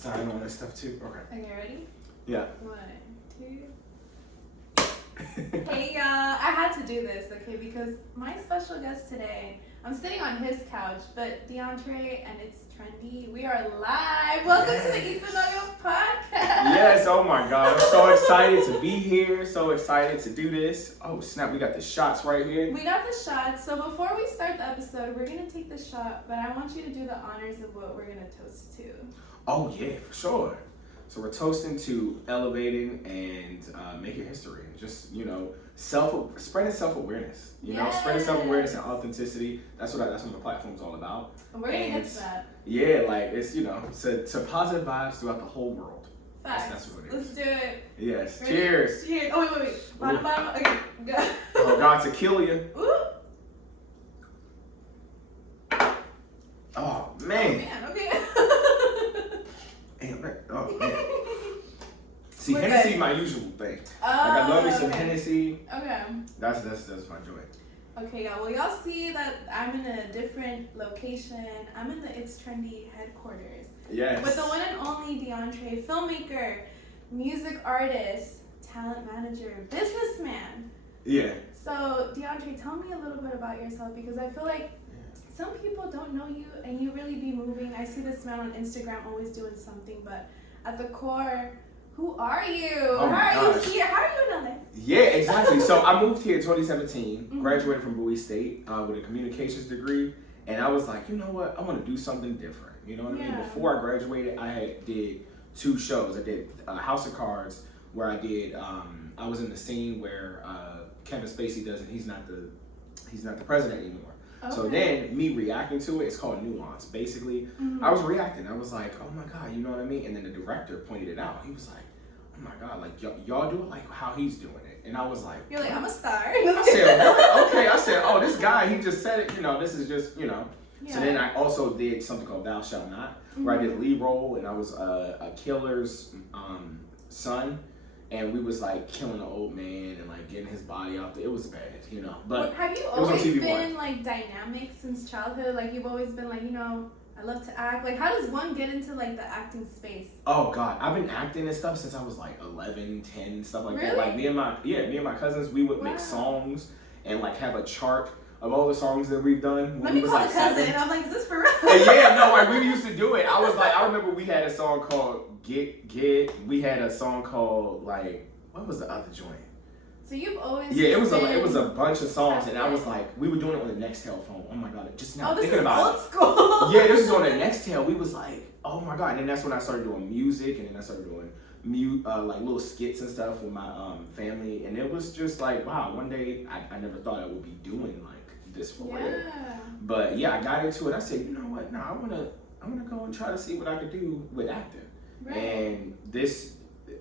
sign on this stuff too. Okay. Okay, ready? Yeah. 1, 2. Hey y'all, I had to do this, okay, because my special guest today, I'm sitting on his couch, but DeAndre and it's trendy. We are live. Welcome to the Tu Novio podcast. Yes, oh my God. I'm so excited to be here. So excited to do this. Oh snap, we got the shots right here. We got the shots. So before we start the episode, we're going to take the shot, but I want you to do the honors of what we're going to toast to. Oh yeah, for sure. So we're toasting to elevating and making history. Just, you know, spreading self-awareness. You know, spreading self-awareness and authenticity. That's what the platform's all about. And we're going to get to that. Yeah, like it's, you know, to positive vibes throughout the whole world. Facts. That's what it is. Let's do it. Yes. Ready? Cheers. Cheers. Oh, wait. Bottom. Okay, go. Oh God, tequila. Ooh. Oh man. Okay. Damn, oh man. See, We're Hennessy good. my usual thing. Oh, Like I love me some okay. Hennessy. Okay. That's my joy. Okay, y'all. Well, y'all see that I'm in a different location. I'm in the It's Trendy headquarters. Yes. With the one and only DeAndre, filmmaker, music artist, talent manager, businessman. Yeah. So, DeAndre, tell me a little bit about yourself because I feel like some people don't know you and you really be moving. I see this man on Instagram always doing something, but at the core, who are you? Oh my How are gosh. you here? How are you in LA? Yeah, exactly. So I moved here in 2017, Mhm. graduated from Bowie State with a communications degree, and I was like, you know what? I want to do something different. You know what I mean? Yeah. Before I graduated, did 2 shows. I did House of Cards, where I did. I was in the scene where Kevin Spacey doesn't. He's not the president anymore. So Okay. then me reacting to it, it's called nuance. Basically, Mhm. I was reacting. I was like, oh my God, you know what I mean? And then the director pointed it out. He was like, oh my God, like y'all do it like how he's doing it. And I was like, You're like, I'm a star. I said, really? Okay. I said, oh, this guy, he just said it. You know, this is just, you know. Yeah. So then I also did something called Thou Shalt Not, where I did a lead role, and I was a killer's son. And we was like killing an old man and like getting his body out there. It was bad, you know. But have you it was on always TV1. been like dynamic since childhood? Like you've always been like, you know, I love to act. Like how does one get into like the acting space? Oh God, I've been acting and stuff since I was like 11, 10, stuff like that. Really? Like me and my cousins, we would Wow. make songs and like have a chart of all the songs that we've done. Let when me we was, call like, a cousin. 7. I'm like, is this for real? And yeah, no, like we used to do it. I remember we had a song called Get. We had a song called like, what was the other joint? So you've always Yeah, it was been... a bunch of songs, and I was like, we were doing it on the Nextel phone. Oh my God, just now this thinking is about old it. school. Yeah, this is on the Nextel. We was like, oh my God, and then that's when I started doing music, and then I started doing like little skits and stuff with my family, and it was just like, wow. One day, I never thought I would be doing like this for real. But yeah, I got into it. I said, you know what? No, I wanna go and try to see what I could do with acting. Right. And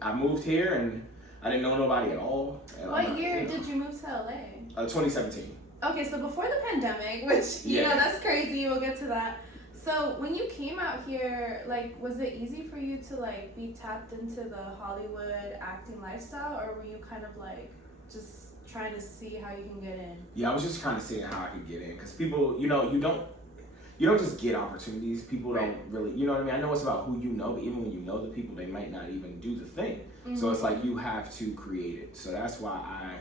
I moved here and I didn't know nobody at all. What year did you move to LA? 2017. Okay, so before the pandemic, which you know that's crazy. We'll get to that. So when you came out here, like, was it easy for you to like be tapped into the Hollywood acting lifestyle, or were you kind of like just trying to see how you can get in? Yeah, I was just kind of seeing how I could get in, because people, you know, you don't just get opportunities. People don't really, you know what I mean? I know it's about who you know, but even when you know the people, they might not even do the thing. Mm-hmm. So it's like you have to create it. So that's why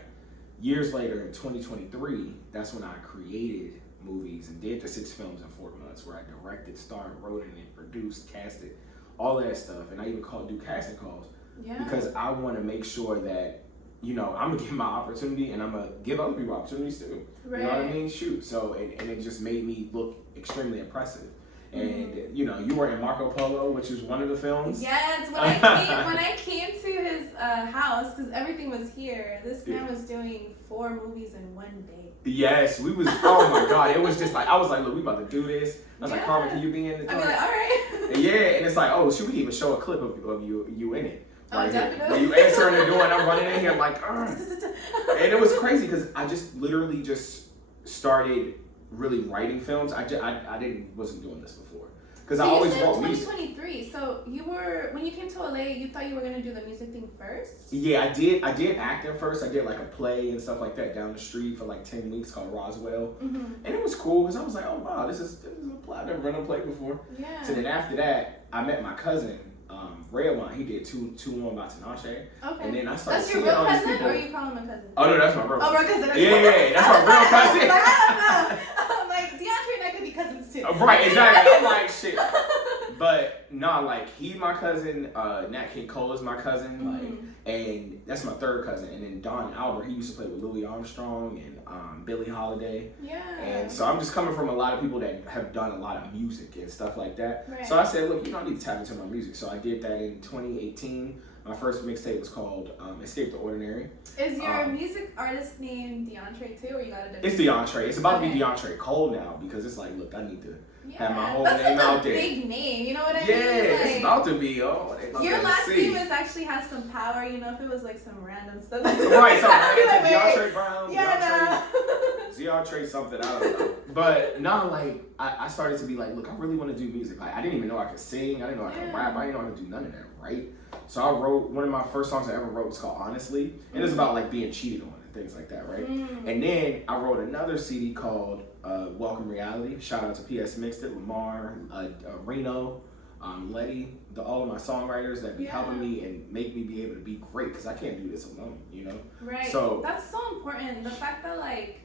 years later in 2023, that's when I created movies and did the 6 films in 4 months, where I directed, starred, wrote in it, produced, casted, all that stuff. And I even do casting calls because I want to make sure that, you know, I'm gonna give my opportunity and I'm gonna give other people opportunities too. Right. You know what I mean? Shoot. So and it just made me look extremely impressive. And you know, you were in Marco Polo, which is one of the films. Yes, when I came to his house, because everything was here. This man was doing 4 movies in one day. Yes, we was. Oh my God, it was just like I was like, look, we about to do this. I was like, Carmen, can you be in the joint? I'd be like, all right. Yeah, and it's like, oh, should we even show a clip of you in it? Oh, definitely. You answering the door and I'm running in here like, and it was crazy because I just literally started really writing films. I wasn't doing this before because I always wrote music. 2023. So when you came to LA, you thought you were gonna do the music thing first? Yeah, I did acting first. I did like a play and stuff like that down the street for like 10 weeks called Roswell, and it was cool because I was like, oh wow, this is a play. I've never run a play before. Yeah. So then after that, I met my cousin Red Wine, he did two on by Tinashe. Okay. And then I started That's your seeing real all these cousin, people. or you call him a cousin? Oh no, that's my real. Oh, real cousin. Okay. Yeah, that's my real cousin. Like, I don't know. I'm like, DeAndre and I could be cousins too. Right, exactly. I'm like, shit. But nah, like he my cousin, Nat King Cole's my cousin, like, and that's my third cousin. And then Don Albert, he used to play with Louis Armstrong and Billie Holiday. Yeah. And so I'm just coming from a lot of people that have done a lot of music and stuff like that. Right. So I said, look, you don't need to tap into my music. So I did that in 2018. My first mixtape was called Escape the Ordinary. Is your music artist name DeAndre too, or you got a different? It's DeAndre. It's about to be DeAndre Cole now because it's like, look, I need to have my whole that's name like out a there. Big name, you know what I mean? Yeah, Like, it's about to be. Your last name is actually has some power. You know, if it was like some random stuff. Right, so I'd be like, DeAndre Brown, yeah, DeAndre something, I don't know. But now, like, I started to be like, look, I really want to do music. Like, I didn't even know I could sing. I didn't know I could rap. I didn't know how to do none of that, right? So I wrote, one of my first songs I ever wrote was called Honestly. And it's about, like, being cheated on and things like that, right? And then I wrote another CD called Welcome Reality. Shout out to PS Mixed It, Lamar, Reno, Letty, all of my songwriters that be helping me and make me be able to be great, because I can't do this alone, you know? Right. So that's so important. The fact that, like,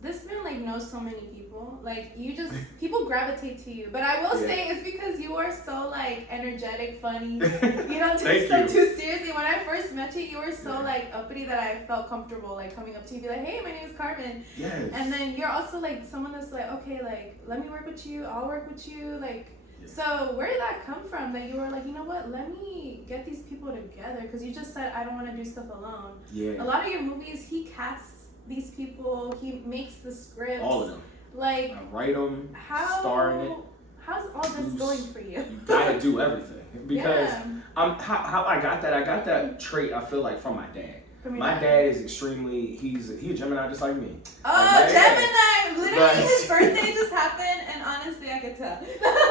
this man, like, knows so many people. Like, you just, people gravitate to you. But I will say it's because you are so, like, energetic, funny. You don't take stuff too seriously. When I first met you, you were so, like, uppity that I felt comfortable, like, coming up to you and be like, hey, my name is Carmen. Yes. And then you're also, like, someone that's like, okay, like, let me work with you. I'll work with you. Like, so where did that come from? That you were like, you know what? Let me get these people together. Because you just said, I don't want to do stuff alone. Yeah. A lot of your movies, he casts these people, he makes the scripts. All of them. Like, I write them, star in it. How's all this going for you? You gotta do everything. Because how I got that trait, I feel like, from my dad. My dad is extremely, he's a Gemini just like me. Oh, like, Gemini! Literally, his birthday just happened, and honestly, I could tell.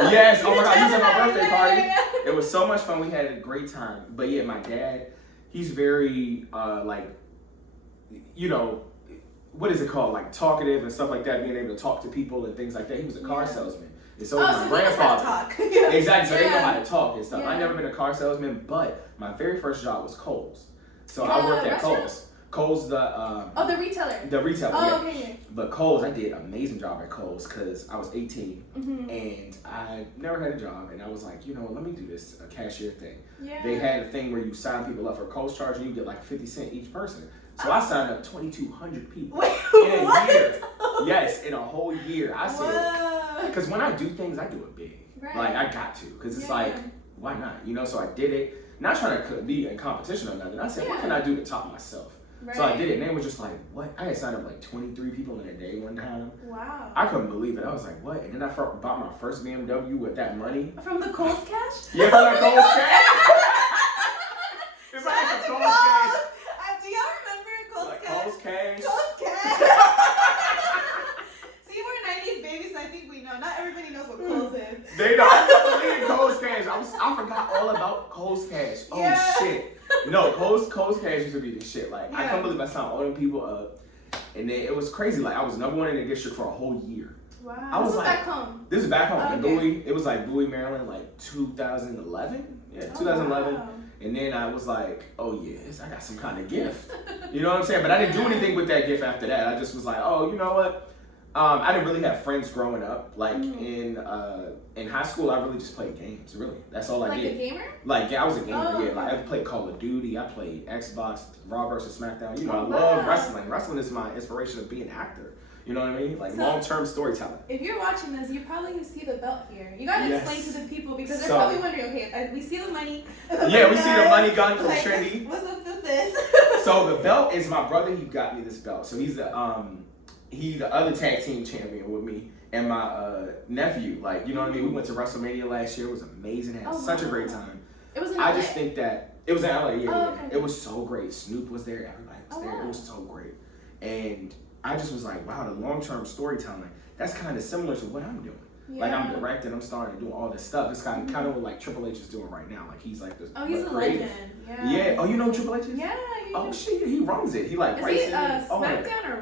Yes, oh my God, he was at my birthday party. It was so much fun. We had a great time. But yeah, my dad, he's very, like, you know, what is it called? Like, talkative and stuff like that, being able to talk to people and things like that. He was a car salesman. And so was my grandfather. Talk. Exactly, so they know how to talk and stuff. I've never been a car salesman, but my very first job was Kohl's. So I worked at Kohl's. Kohl's the the retailer. The retailer. Oh, okay. But Kohl's, I did an amazing job at Kohl's because I was 18 and I never had a job, and I was like, you know, let me do this cashier thing. Yeah. They had a thing where you sign people up for Kohl's charge and you get like 50 cents each person. So I signed up 2,200 people in a year. Yes, in a whole year. I said, because when I do things, I do it big. Right. Like, I got to, because it's like, why not? You know, so I did it. Not trying to be in competition or nothing. I said, what can I do to top myself? Right. So I did it, and they were just like, what? I had signed up like 23 people in a day one time. Wow. I couldn't believe it. I was like, what? And then I bought my first BMW with that money. From the Kohl's cash? Yeah, from the Kohl's cash. Shout out to Kohl's. Do y'all remember Kohl's cash? Kohl's cash. Kohl's cash. See, we're 90s babies, so I think we know. Not everybody knows what Kohl's is. They know. I believe Kohl's cash. I forgot all about Kohl's cash. Oh, shit. No, Kohl's cash used to be the shit. Like, I can't believe I signed all them people up. And then it was crazy. Like, I was number one in the district for a whole year. Wow. I was this like, back home. This is back home in Bowie. It was like Bowie, Maryland, like 2011. Yeah, 2011. Wow. And then I was like, oh yes, I got some kind of gift. You know what I'm saying? But I didn't do anything with that gift after that. I just was like, oh, you know what? I didn't really have friends growing up. Like in high school, I really just played games. Really, that's all I did. Like a gamer? Like, yeah, I was a gamer. Oh, yeah, like I played Call of Duty. I played Xbox, Raw versus SmackDown. You know, I love wrestling. Wrestling is my inspiration of being an actor. You know what I mean? Like, so, long-term storytelling. If you're watching this, you probably see the belt here. You gotta explain to the people, because they're probably wondering, okay, we see the money. Yeah, we see the money gun from Trinity. What's up with this? So the belt is my brother. He got me this belt. So he's the other tag team champion with me, and my nephew. Like, you know what I mean? We went to WrestleMania last year. It was amazing. Had such a great time. It was in LA? I just think that it was in LA. Yeah, okay. It was so great. Snoop was there. Everybody was there. Wow. It was so great. And I just was like, wow, the long-term storytelling, that's kind of similar to what I'm doing. Yeah. Like, I'm directing, I'm starting to do all this stuff. It's kind of what like Triple H is doing right now. Like, he's like this. Oh, he's a legend. Yeah. Yeah. Oh, you know Triple H is? Yeah. Oh shit, he runs it. He like is writes he, it. SmackDown or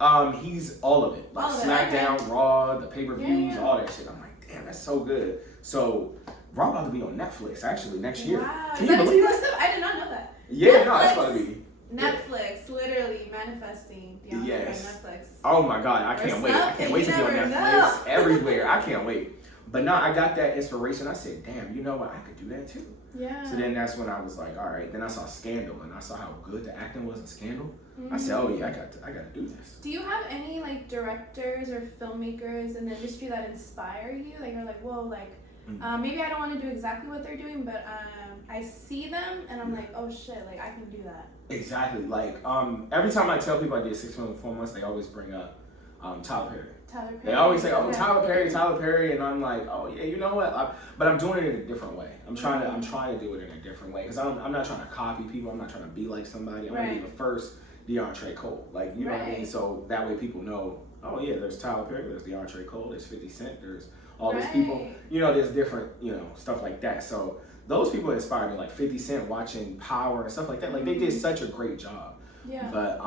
Raw? He's all of it. Like, all of SmackDown, it. Raw, the pay-per-views, all that shit. I'm like, damn, that's so good. So Raw about to be on Netflix actually next year. Wow. Can Is you that believe exclusive? that? I did not know that. Yeah, Netflix. no, that's about to be. Netflix, literally manifesting Deandre Yes. on Netflix. Oh my God, I can't wait. I can't wait to be on Netflix everywhere. I can't wait. But no, I got that inspiration. I said, damn, you know what? I could do that too. Yeah. So then that's when I was like, all right. Then I saw Scandal and I saw how good the acting was in Scandal. I said, oh yeah, I got to do this. Do you have any like directors or filmmakers in the industry that inspire you? Like, you're like, whoa, like maybe I don't want to do exactly what they're doing, but I see them and I'm like, oh shit, like I can do that. Exactly. Like every time I tell people I did 6 months, 4 months, they always bring up Tyler Perry. Tyler Perry. They always say, "Oh, Tyler Perry," and I'm like, "Oh yeah, you know what?" But I'm doing it in a different way. I'm trying to do it in a different way because I'm not trying to copy people. I'm not trying to be like somebody. I'm gonna be the first DeAndre Cole, like you know what I mean. So that way people know, oh yeah, there's Tyler Perry, there's DeAndre Cole, there's 50 Cent, there's all these people. You know, there's different, you know, stuff like that. So those people inspire me, like 50 Cent watching Power and stuff like that. Like they did such a great job. Yeah. But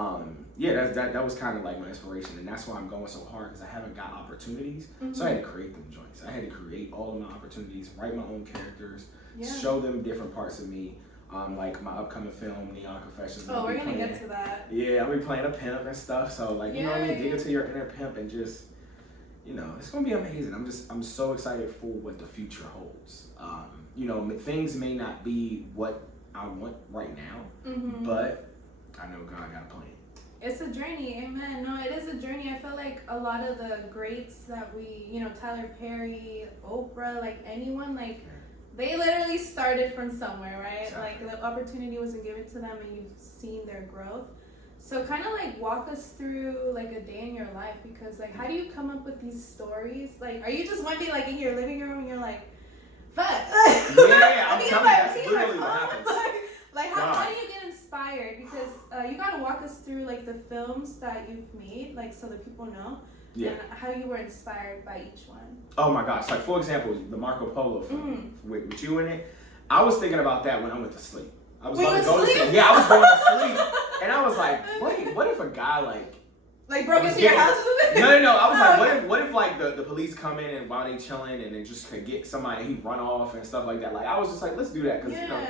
yeah, that was kind of like my inspiration, and that's why I'm going so hard because I haven't got opportunities. So I had to create them joints. I had to create all of my opportunities, write my own characters, show them different parts of me. Like my upcoming film, Neon Confessions. Oh, we're gonna get to that. Yeah, I'll be playing a pimp and stuff. So like, you know what I mean? Dig into your inner pimp and just, you know, it's gonna be amazing. I'm so excited for what the future holds. You know, things may not be what I want right now, but I know God got a plan. It's a journey, amen. No, it is a journey. I feel like a lot of the greats that we, you know, Tyler Perry, Oprah, like anyone, like they literally started from somewhere, right? Exactly. Like the opportunity wasn't given to them and you've seen their growth. So kind of like walk us through like a day in your life, because like how do you come up with these stories? Like, are you just one day like in your living room and you're like, fuck. Yeah, I'm telling you, that's literally what happens. Like how do you get inspired? Because you gotta walk us through like the films that you've made, like so that people know, and how you were inspired by each one. Oh my gosh! Like for example, the Marco Polo film with you in it. I was thinking about that when I went to sleep. I was going to go to sleep. Yeah, I was going to sleep, and I was like, wait, what if a guy like broke into your house? No. I was like, what if like the police come in and while they chilling and they just could get somebody, he run off and stuff like that. Like I was just like, let's do that because you know.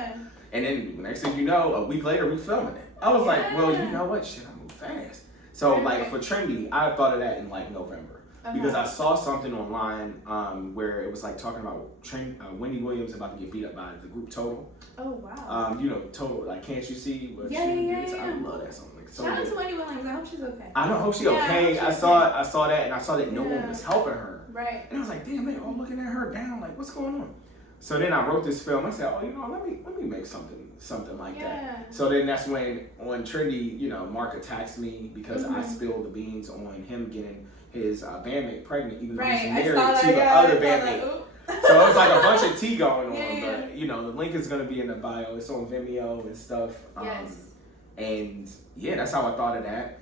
And then next thing you know, a week later we filming it. I was like, well, you know what? Shit, I move fast. So like for Trendy, I thought of that in like November because I saw something online where it was like talking about Wendy Williams about to get beat up by the group Total. Oh wow. You know Total, like Can't You See? What yeah. I love that song. Like, so shout out to Wendy Williams. I hope she's okay. I know, hope she's okay. I saw that, and I saw that no one was helping her. Right. And I was like, damn, man, I'm looking at her down. Like, what's going on? So then I wrote this film. I said, oh, you know, let me make something like that. So then that's when on Trendy, you know, Mark attacks me because I spilled the beans on him getting his bandmate pregnant, even though he's married to the other bandmate. So it was like a bunch of tea going on. But you know, the link is gonna be in the bio. It's on Vimeo and stuff. And yeah, that's how I thought of that.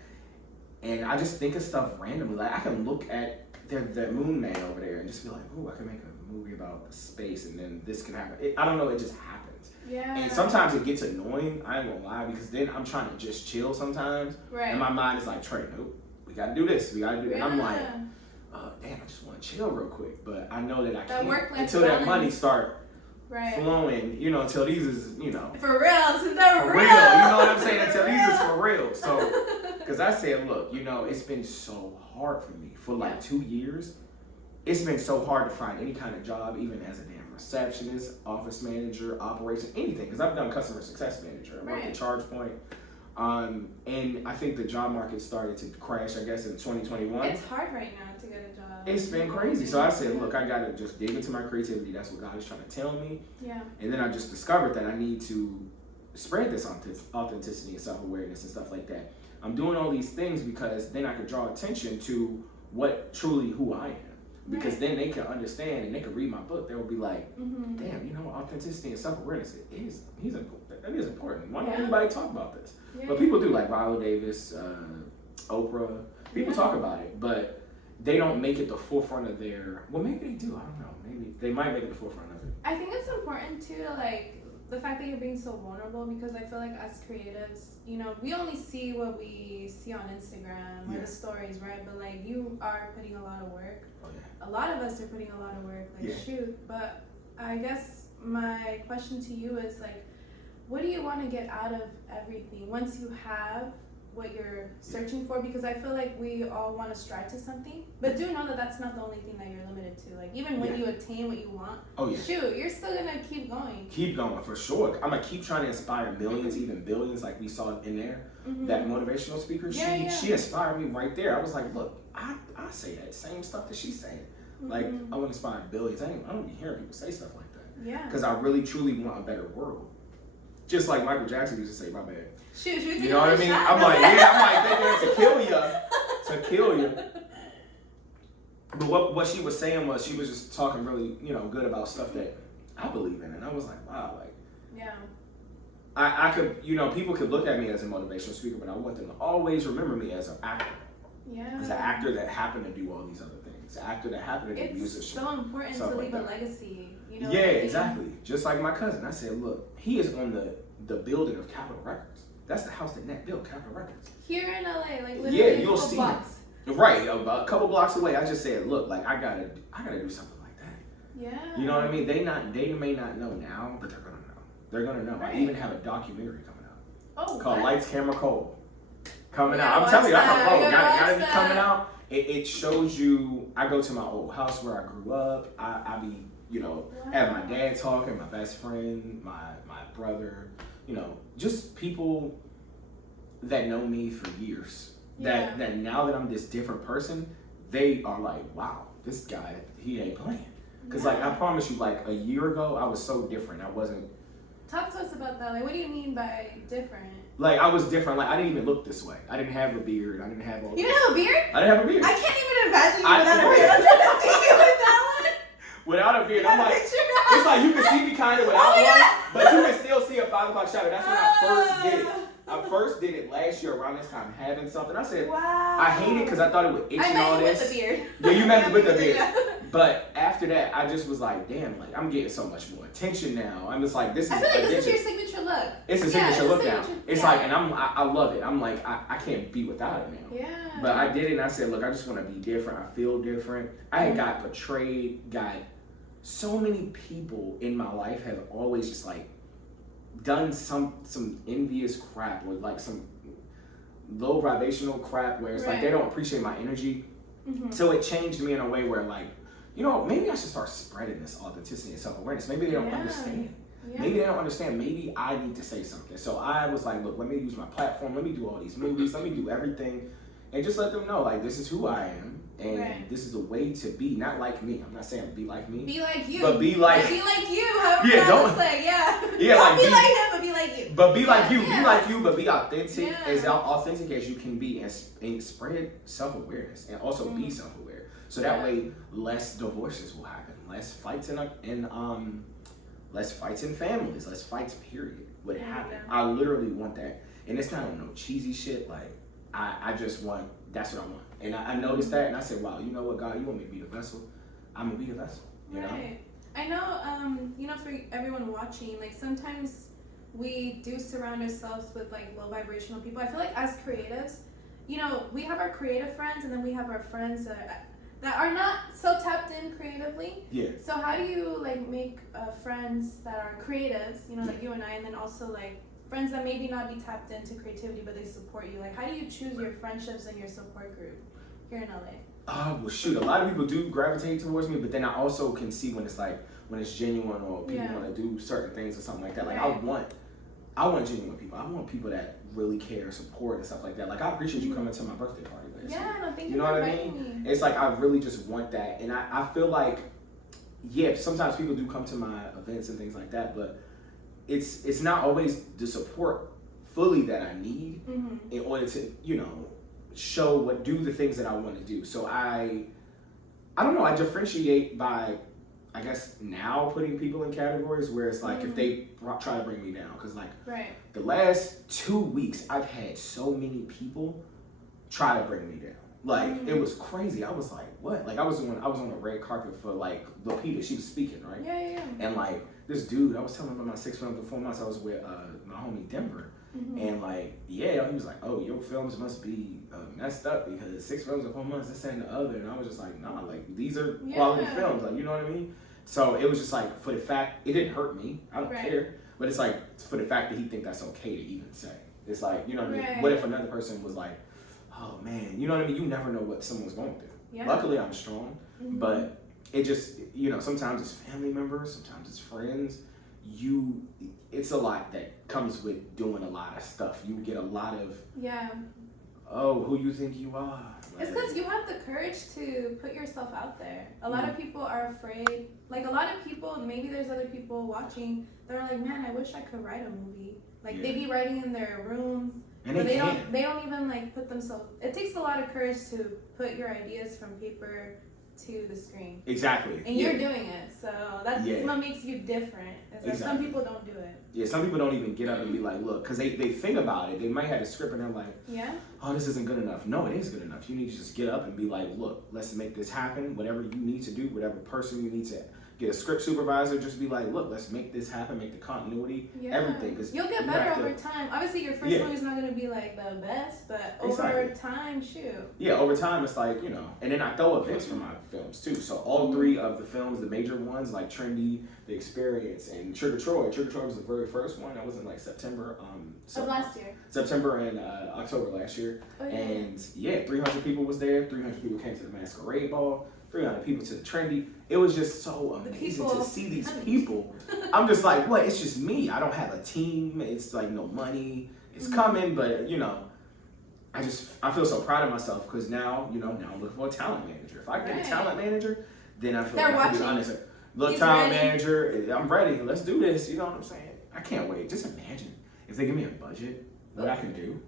And I just think of stuff randomly. Like I can look at the moon man over there and just be like, oh, I can make a movie about space, and then this can happen. I don't know, it just happens. Yeah. And sometimes it gets annoying, I ain't gonna lie, because then I'm trying to just chill sometimes. Right. And my mind is like, Trey, nope, we gotta do this, we gotta do that. And I'm like, damn, I just wanna chill real quick. But I know that I can't until that money start flowing, you know, until these is, you know. For real, since they're for real. You know what I'm saying? Until these is for real. So, because I said, look, you know, it's been so hard for me. For like 2 years, it's been so hard to find any kind of job, even as a damn receptionist, office manager, operations, anything. Because I've done customer success manager. I worked at ChargePoint. And I think the job market started to crash, I guess, in 2021. It's hard right now to get a job. It's been crazy. So I said, look, I got to just dig into my creativity. That's what God is trying to tell me. Yeah. And then I just discovered that I need to spread this authenticity and self-awareness and stuff like that. I'm doing all these things because then I can draw attention to what truly who I am. Because then they can understand and they can read my book. They will be like, damn, you know, authenticity and self-awareness is important. Why don't anybody talk about this? Yeah. But people do, like Viola Davis, Oprah. People talk about it, but they don't make it the forefront of their. Well, maybe they do. I don't know. Maybe they might make it the forefront of it. I think it's important too to like the fact that you're being so vulnerable, because I feel like as creatives, you know, we only see what we see on Instagram or the stories, right? But like you are putting a lot of work. Oh, yeah. A lot of us are putting a lot of work. Like shoot, but I guess my question to you is like, what do you want to get out of everything once you have what you're searching for? Because I feel like we all want to strive to something, but do know that that's not the only thing that you're limited to. Like even when you attain what you want, shoot, you're still gonna keep going. Keep going for sure. I'm gonna keep trying to inspire millions, even billions, like we saw in there. That motivational speaker, she inspired me right there. I was like, look, I say that same stuff that she's saying. Like I want to inspire billions. I don't be hearing people say stuff like that. Yeah. Because I really truly want a better world. Just like Michael Jackson used to say, my bad. Shoot, you know what I mean? I'm like, they to kill you. But what she was saying was she was just talking really, good about stuff that I believe in, and I was like, wow, like, yeah. I could, people could look at me as a motivational speaker, but I want them to always remember me as an actor. Yeah. As an actor that happened to do all these other things. An actor that happened to do music. It's so important to leave a legacy. Yeah, exactly. Just like my cousin. I said, look, he is on the building of Capitol Records. That's the house that Nat built, Capitol Records. Here in LA, like literally you'll see blocks. Right, a couple blocks away. I just said, look, like I gotta do something like that. Yeah. You know what I mean? They may not know now, but they're gonna know. They're gonna know. Right. I even have a documentary coming out. Called Lights, Camera, Cold. Coming out. I'm telling you, gotta be coming out. It shows you. I go to my old house where I grew up. I be, have my dad talking, my best friend, my brother, just people that know me for years. That now that I'm this different person, they are like, wow, this guy, he ain't playing. Because like I promise you, like a year ago, I was so different. I wasn't. Talk to us about that. Like, what do you mean by different? Like I was different. Like I didn't even look this way. I didn't have a beard. I didn't have all. You didn't have a beard? I didn't have a beard. I can't even imagine you without a beard. I'm trying to see you with that one. Without a beard, I'm like, it's like you can see me kind of without one, but you can still see a 5 o'clock shadow. That's when I first did it. I first did it last year around this time, having something. I said, wow. I hate it because I thought it would itch and all this. With the beard. Yeah, you met me with the beard. Yeah. But after that, I just was like, damn, like I'm getting so much more attention now. I'm just like, this is. I feel like this is your signature look. It's a signature look now. It's like, and I love it. I'm like, I can't be without it now. Yeah. But I did it, and I said, look, I just want to be different. I feel different. I had got betrayed. So many people in my life have always just like done some envious crap or like some low vibrational crap where it's like they don't appreciate my energy. So it changed me in a way where like, maybe I should start spreading this authenticity and self-awareness. Maybe they don't understand. Maybe they don't understand. Maybe I need to say something. So I was like, look, let me use my platform. Let me do all these movies. Let me do everything. And just let them know, like, this is who I am. And this is a way to be, not like me. I'm not saying be like me. Be like you. But be like. Be like you. However that looks like, Yeah, don't be like him, but be like you. But be like you. Be like you, but be authentic. As authentic as you can be, and spread self-awareness, and also be self-aware. So that way, less divorces will happen, less fights less fights in families, less fights. Period would happen. I literally want that, and it's not on no cheesy shit. Like I just want. That's what I want. And I noticed that, and I said, wow, you know what, God, you want me to be the vessel? I'm going to be the vessel, you know? I know, for everyone watching, like, sometimes we do surround ourselves with, like, low vibrational people. I feel like as creatives, we have our creative friends, and then we have our friends that are not so tapped in creatively. Yeah. So how do you, like, make friends that are creatives, like you and I, and then also, like, friends that maybe not be tapped into creativity, but they support you? Like, how do you choose your friendships and your support group here in LA? Oh, well, shoot. A lot of people do gravitate towards me, but then I also can see when it's genuine or people want to do certain things or something like that. Like, I want genuine people. I want people that really care, support, and stuff like that. Like, I appreciate you coming to my birthday party. Thank you. You know what I mean? It's like, I really just want that. And I feel like, sometimes people do come to my events and things like that, but it's not always the support fully that I need in order to, do the things that I want to do. So I don't know, I differentiate by, I guess, now putting people in categories where it's like if they try to bring me down. Because like the last 2 weeks, I've had so many people try to bring me down. Like it was crazy. I was like, what? Like I was on the red carpet for like Lupita. She was speaking, right? Yeah. And like this dude, I was telling him about my 6 films and 4 months. I was with my homie Denver, and like he was like, oh, your films must be messed up because 6 films in 4 months, this and the other. And I was just like, nah, like these are quality films, like you know what I mean? So it was just like, for the fact, it didn't hurt me. I don't Right. care. But it's like, for the fact that he think that's okay to even say. It's like, you know what I mean? Right. What if another person was like, oh man, you know what I mean? You never know what someone's going through. Yeah. Luckily, I'm strong. Mhm. But it just, you know, sometimes it's family members, sometimes it's friends. It's a lot that comes with doing a lot of stuff. You get a lot of, Yeah. oh, who you think you are. It's because you have the courage to put yourself out there. A lot of people are afraid. Like, a lot of people, maybe there's other people watching, they're like, man, I wish I could write a movie. Like, Yeah. they be writing in their rooms. And But they can. they don't even like put themselves. It takes a lot of courage to put your ideas from paper to the screen. Exactly. And you're doing it, so that's Yeah. what makes you different. Is that some Exactly. people don't do it. Yeah, some people don't even get up and be like, look, because they think about it. They might have a script and they're like, Yeah. oh, this isn't good enough. No, it is good enough. You need to just get up and be like, look, let's make this happen. Whatever you need to do, whatever person you need to get a script supervisor, just be like, look, let's make this happen, make the continuity, Yeah. everything. Cause You'll get you better have to- over time. Obviously, your first Yeah. movie's not gonna be like the best, but over Exactly. time, shoot. Yeah, over time, it's like, you know, and then I throw events for my films too. So all three of the films, the major ones, like Trendy, The Experience, and Trigger Troy. Trigger Troy was the very first one. That was in like September. Of last year. September and October last year. Oh, yeah. And yeah, 300 people was there. 300 people came to the Masquerade Ball. 300 people to the Trendy. It was just so amazing to see these people. I'm just like, what? It's just me. I don't have a team. It's like no money. It's coming, but you know, I feel so proud of myself because now, you know, now I'm looking for a talent manager. If I get a talent manager, then I feel They're like I can be watching. honest. Look, He's talent ready. manager, I'm ready. Let's do this. You know what I'm saying? I can't wait. Just imagine if they give me a budget, what I can do.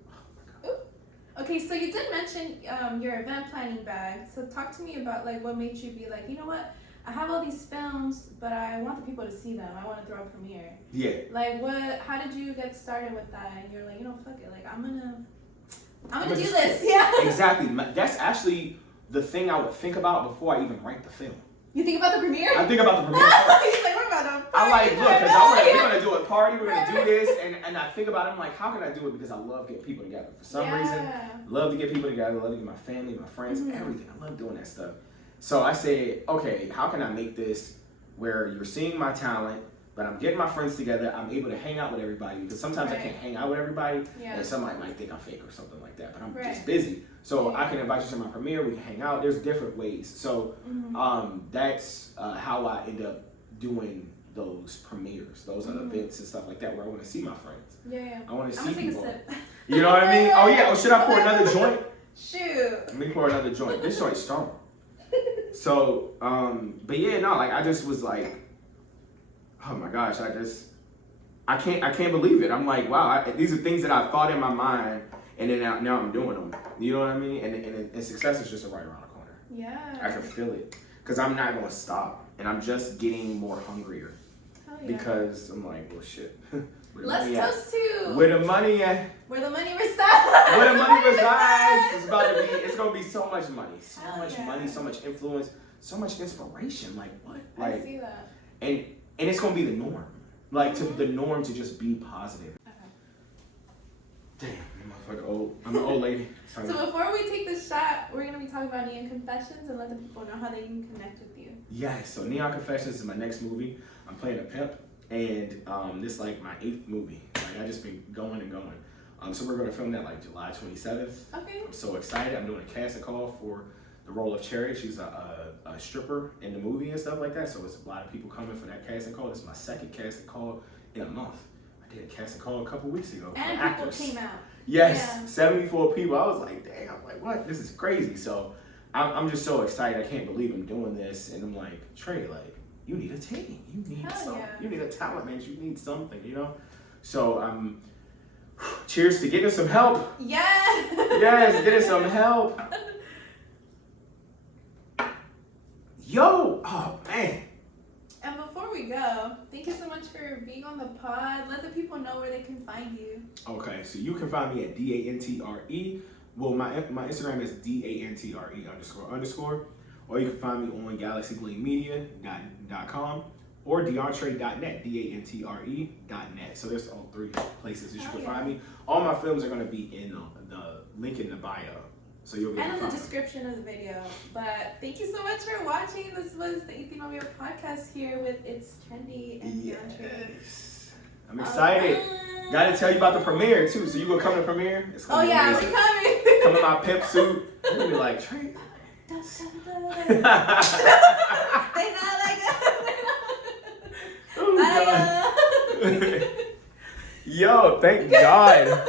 Okay, so you did mention your event planning bag. So talk to me about like what made you be like, you know what? I have all these films, but I want the people to see them. I want to throw a premiere. Yeah. Like what? How did you get started with that? And you're like, you know, fuck it. Like I'm gonna do just- this. Yeah. Exactly. That's actually the thing I would think about before I even write the film. You think about the premiere? I think about the premiere. He's like, we're about to. I'm like, look, party because tonight." we're gonna do a party, we're gonna do this, and I think about it. I'm like, how can I do it? Because I love getting people together. For some reason, Yeah. love to get people together, love to get my family, my friends, everything. I love doing that stuff. So I said, okay, how can I make this where you're seeing my talent, but I'm getting my friends together. I'm able to hang out with everybody because sometimes I Right. can't hang out with everybody, Yeah. and somebody might think I'm fake or something like that. But I'm Right. just busy, so I can invite you to my premiere. We can hang out. There's different ways. So that's how I end up doing those premieres, those events and stuff like that, where I want to see my friends. Yeah. I want to I'm see gonna take people. a sip. You know what I mean? Oh yeah. Oh, should I pour another joint? Shoot. Let me pour another joint. This joint's strong. So, but yeah, no, like I just was like, oh my gosh, I can't believe it. I'm like, wow, these are things that I thought in my mind, and then now I'm doing them. You know what I mean? And success is just right around the corner. Yeah. I can feel it because I'm not gonna stop, and I'm just getting more hungrier Hell yeah. because I'm like, well, shit. Where the Let's money at? toast to Where the money at? where the money resides. Where the money resides, it's gonna be so much money, so Hell much yeah. money, so much influence, so much inspiration. Like what? I Like, see that. and it's gonna be the norm. Like the norm to just be positive. Damn, I'm an old lady. Sorry. So before we take this shot, we're gonna be talking about Neon Confessions and let the people know how they can connect with you. Yes, so Neon Confessions is my next movie. I'm playing a pimp, and this is like my 8th movie. Like I just been going and going. So we're gonna film that like July 27th. Okay. I'm so excited. I'm doing a casting call for the role of Cherry. She's a stripper in the movie and stuff like that. So it's a lot of people coming for that casting call. This is my 2nd casting call in a month. I did a casting call a couple weeks ago. And for people actors. came out. Yes, Yeah. 74 people. I was like, damn, I'm like, what? This is crazy. So I'm just so excited. I can't believe I'm doing this. And I'm like, Trey, like, you need a team. You need Hell something. yeah. You need a talent, man. You need something, you know? So cheers to getting some help. Yes. Yes, getting some help. Yo, oh man. And before we go, thank you so much for being on the pod. Let the people know where they can find you. Okay, so you can find me at DANTRE. Well, my Instagram is DANTRE__. Or you can find me on galaxyblademedia.com or DeAntre.net, DANTRE.net. So there's all 3 places that you can find me. All my films are going to be in the link in the bio. So you'll be able and to in the find them. description of the video. But thank you so much for watching. This was the Tu Novio podcast here with It's Trendy and DeAndre. Yes. I'm excited. Gotta tell you about the premiere too. So you gonna come to the premiere? It's Oh gonna be yeah, amazing. we're coming. Come in my pimp suit. You're gonna be like, Trey. They not like Oh, God. Yo, thank God.